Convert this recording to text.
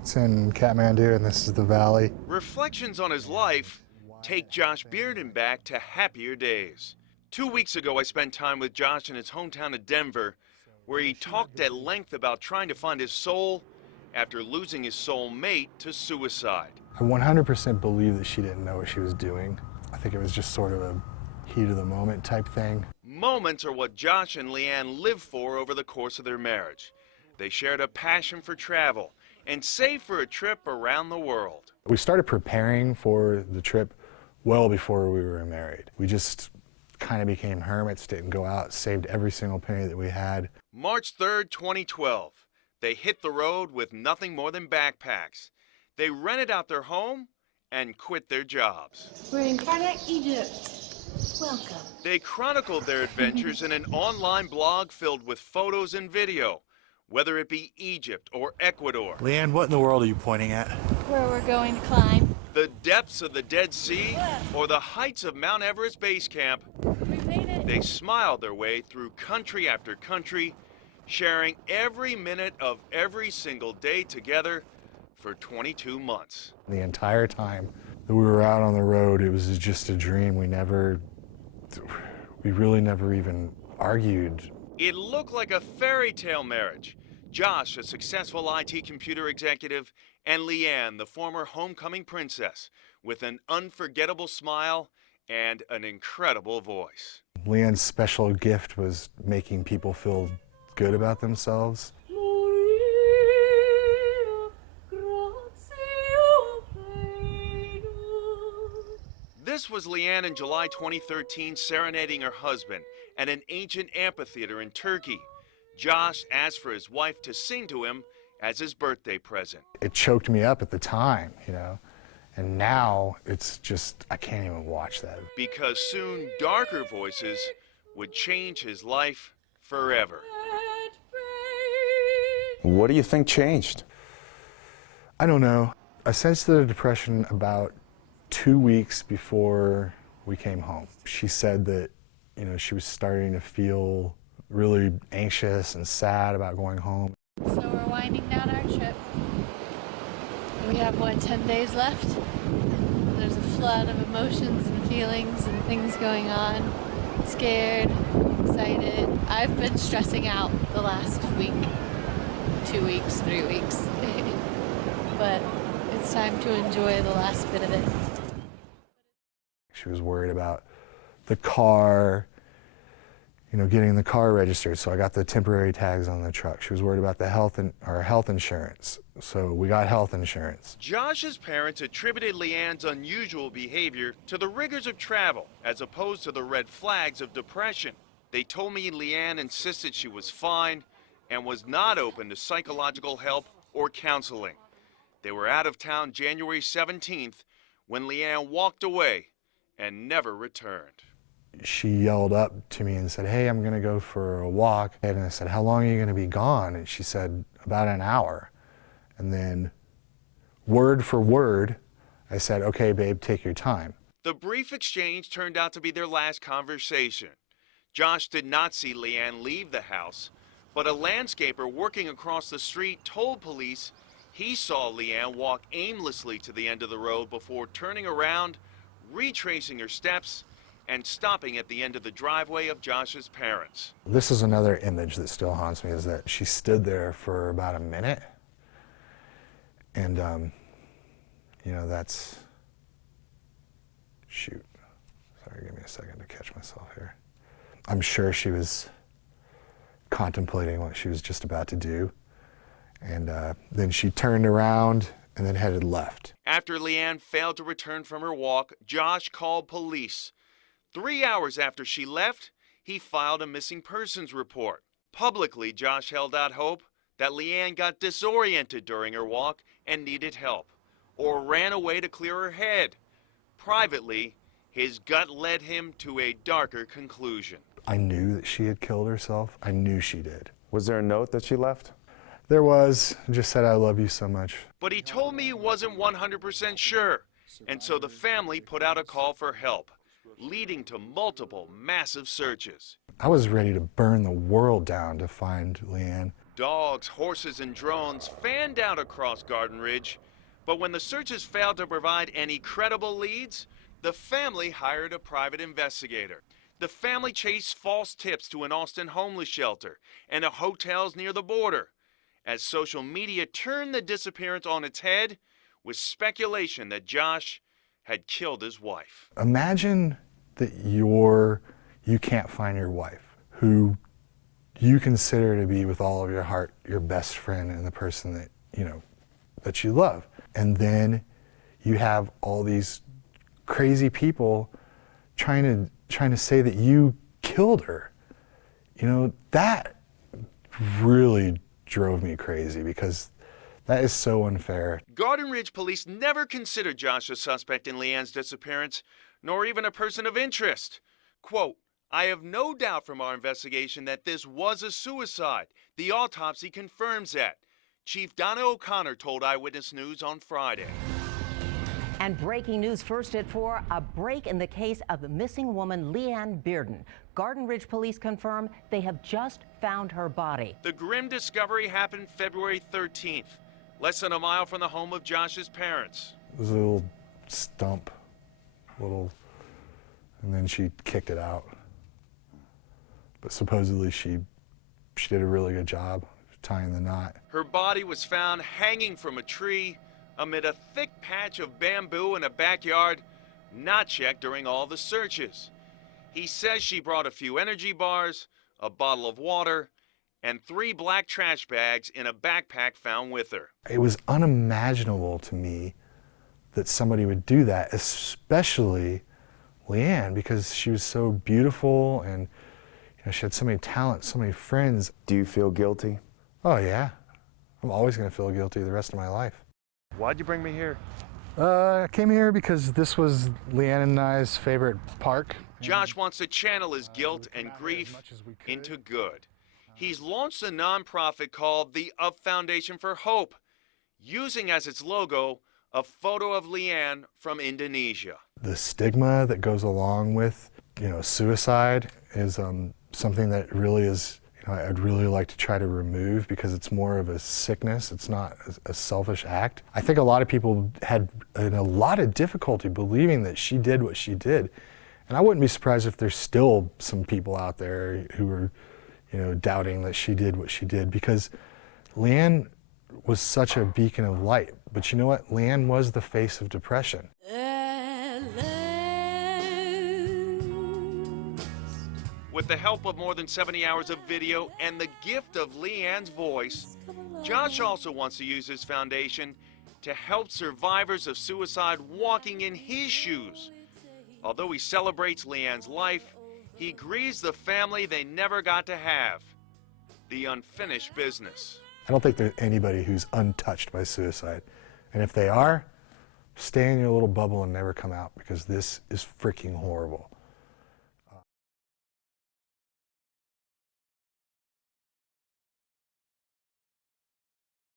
It's in Kathmandu, and this is the valley. Reflections on his life take Josh Bearden back to happier days. 2 weeks ago, I spent time with Josh in his hometown of Denver, where he talked at length about trying to find his soul after losing his soul mate to suicide. I 100% believe that she didn't know what she was doing. I think it was just sort of a heat of the moment type thing. Moments are what Josh and Leanne lived for over the course of their marriage. They shared a passion for travel and saved for a trip around the world. We started preparing for the trip well before we were married. We just kind of became hermits, didn't go out, saved every single penny that we had. March 3rd, 2012. They hit the road with nothing more than backpacks. They rented out their home and quit their jobs. We're in Karnak, Egypt. Welcome. They chronicled their adventures in an online blog filled with photos and video, whether it be Egypt or Ecuador. Leanne, what in the world are you pointing at? Where we're going to climb. The depths of the Dead Sea or the heights of Mount Everest Base Camp. We made it. They smiled their way through country after country, sharing every minute of every single day together for 22 months. The entire time that we were out on the road, it was just a dream. We really never even argued. It looked like a fairy tale marriage. Josh, a successful IT computer executive, and Leanne, the former homecoming princess, with an unforgettable smile and an incredible voice. Leanne's special gift was making people feel good about themselves. This was Leanne in July 2013 serenading her husband at an ancient amphitheater in Turkey. Josh asked for his wife to sing to him as his birthday present. It choked me up at the time, and now it's just, I can't even watch that. Because soon darker voices would change his life forever. What do you think changed? I don't know. I sensed the depression about 2 weeks before we came home. She said that, she was starting to feel really anxious and sad about going home. So we're winding down our trip. We have, 10 days left? There's a flood of emotions and feelings and things going on. Scared, excited. I've been stressing out the last week, 2 weeks, 3 weeks. But it's time to enjoy the last bit of it. She was worried about the car, getting the car registered, so I got the temporary tags on the truck. She was worried about the health insurance, so we got health insurance. Josh's parents attributed Leanne's unusual behavior to the rigors of travel, as opposed to the red flags of depression. They told me Leanne insisted she was fine and was not open to psychological help or counseling. They were out of town January 17th when Leanne walked away and never returned. She yelled up to me and said, "Hey, I'm going to go for a walk." And I said, "How long are you going to be gone?" And she said, "About an hour." And then, word for word, I said, "Okay, babe, take your time." The brief exchange turned out to be their last conversation. Josh did not see Leanne leave the house, but a landscaper working across the street told police he saw Leanne walk aimlessly to the end of the road before turning around, retracing her steps, and stopping at the end of the driveway of Josh's parents. This is another image that still haunts me, is that she stood there for about a minute. And, that's, shoot. Sorry, give me a second to catch myself here. I'm sure she was contemplating what she was just about to do. And then she turned around and then headed left. After Leanne failed to return from her walk, Josh called police. 3 hours after she left, he filed a missing persons report. Publicly, Josh held out hope that Leanne got disoriented during her walk and needed help, or ran away to clear her head. Privately, his gut led him to a darker conclusion. I knew that she had killed herself. I knew she did. Was there a note that she left? There was. Just said, "I love you so much." But he told me he wasn't 100% sure, and so the family put out a call for help, leading to multiple massive searches. I was ready to burn the world down to find Leanne. Dogs, horses, and drones fanned out across Garden Ridge, but when the searches failed to provide any credible leads, the family hired a private investigator. The family chased false tips to an Austin homeless shelter and to hotels near the border, as social media turned the disappearance on its head with speculation that Josh had killed his wife. Imagine that you can't find your wife, who you consider to be with all of your heart your best friend and the person that that you love, and then you have all these crazy people trying to say that you killed her. That really drove me crazy, because that is so unfair. Garden Ridge police never considered Josh a suspect in Leanne's disappearance, nor even a person of interest. Quote, "I have no doubt from our investigation that this was a suicide. The autopsy confirms that," Chief Donna O'Connor told Eyewitness News on Friday. And breaking news first at 4, a break in the case of the missing woman Leanne Bearden. Garden Ridge police confirm they have just found her body. The grim discovery happened February 13th, less than a mile from the home of Josh's parents. It was a little stump, and then she kicked it out. But supposedly she did a really good job tying the knot. Her body was found hanging from a tree amid a thick patch of bamboo in a backyard, not checked during all the searches. He says she brought a few energy bars, a bottle of water, and 3 black trash bags in a backpack found with her. It was unimaginable to me that somebody would do that, especially Leanne, because she was so beautiful and she had so many talents, so many friends. Do you feel guilty? Oh yeah, I'm always going to feel guilty the rest of my life. Why'd you bring me here? I came here because this was Leanne and I's favorite park. Josh wants to channel his guilt and grief into good. He's launched a nonprofit called the Up Foundation for Hope, using as its logo a photo of Leanne from Indonesia. The stigma that goes along with, suicide is something that really is, I'd really like to try to remove, because it's more of a sickness. It's not a selfish act. I think a lot of people had a lot of difficulty believing that she did what she did. And I wouldn't be surprised if there's still some people out there who are, doubting that she did what she did, because Leanne was such a beacon of light. But you know what? Leanne was the face of depression. With the help of more than 70 hours of video and the gift of Leanne's voice, Josh also wants to use his foundation to help survivors of suicide walking in his shoes. Although he celebrates Leanne's life, he grieves the family they never got to have, the unfinished business. I don't think there's anybody who's untouched by suicide. And if they are, stay in your little bubble and never come out, because this is freaking horrible.